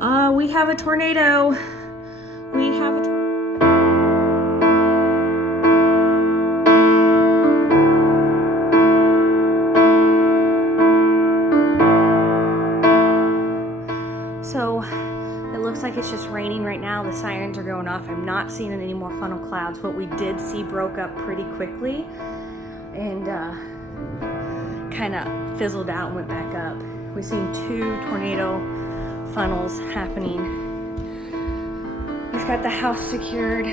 We have a tornado. We have a tornado. So it looks like it's just raining right now. The sirens are going off. I'm not seeing any more funnel clouds. What we did see broke up pretty quickly and kind of fizzled out and went back up. We've seen 2 tornado funnels happening. We've got the house secured.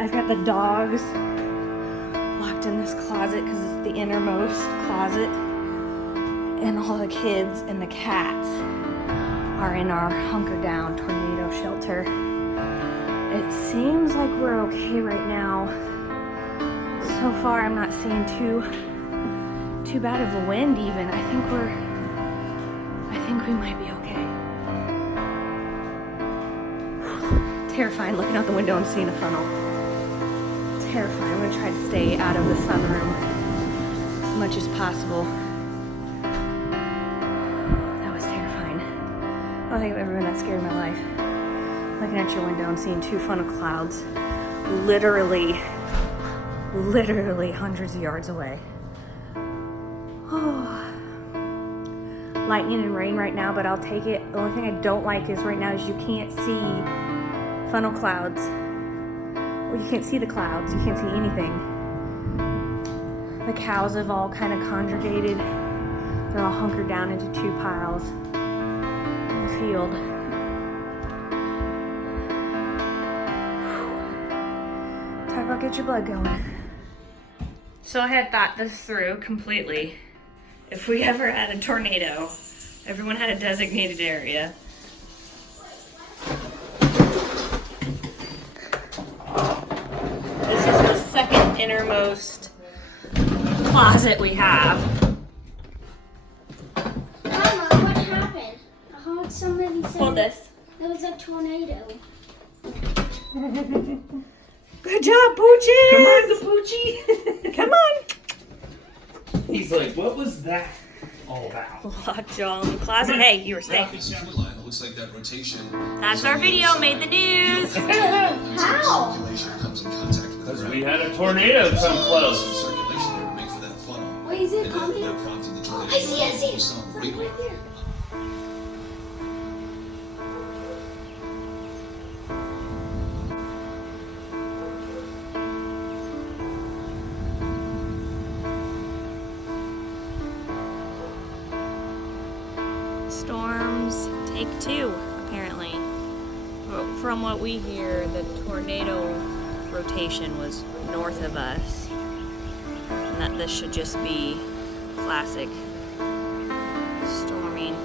I've got the dogs locked in this closet because it's the innermost closet. And all the kids and the cats are in our hunker down tornado shelter. It seems like we're okay right now. So far I'm not seeing too bad of a wind even. I think we might be okay. Terrifying looking out the window and seeing a funnel. Terrifying. I'm gonna try to stay out of the sunroom as much as possible. That was terrifying. I don't think I've ever been that scared in my life. Looking at your window and seeing 2 funnel clouds literally hundreds of yards away. Oh. Lightning and rain right now, but I'll take it. The only thing I don't like is right now is you can't see funnel clouds. Well, you can't see the clouds. You can't see anything. The cows have all kind of congregated. They're all hunkered down into 2 piles in the field. Talk about get your blood going. So I had thought this through completely. If we ever had a tornado, everyone had a designated area. This is the second innermost closet we have. Mama, what happened? I heard somebody say Hold this. there was a tornado. Good job, Poochie! Come on, the Poochie! Come on! He's like, what was that all about? Lockjaw in the closet. Hey, you were safe. Looks like that rotation. That's our video, made the news. How? Because we had a tornado come close. Circulation there to make for that funnel. Wait, is it coming? That prompted the tornado. I see it. Right there. Storms take 2, apparently. But from what we hear, the tornado rotation was north of us. And that this should just be classic storming.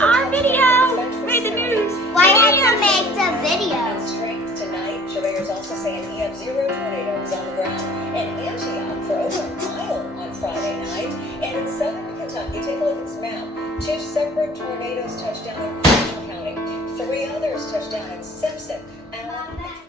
Our video made the news. Why have to make the video? Strength tonight. Surveyors also saying he had 0 tornadoes on the ground in Antioch for over a mile on Friday night. And in southern Kentucky, take a look at this map. 2 separate tornadoes touched down. first touchdown in Simpson. Allen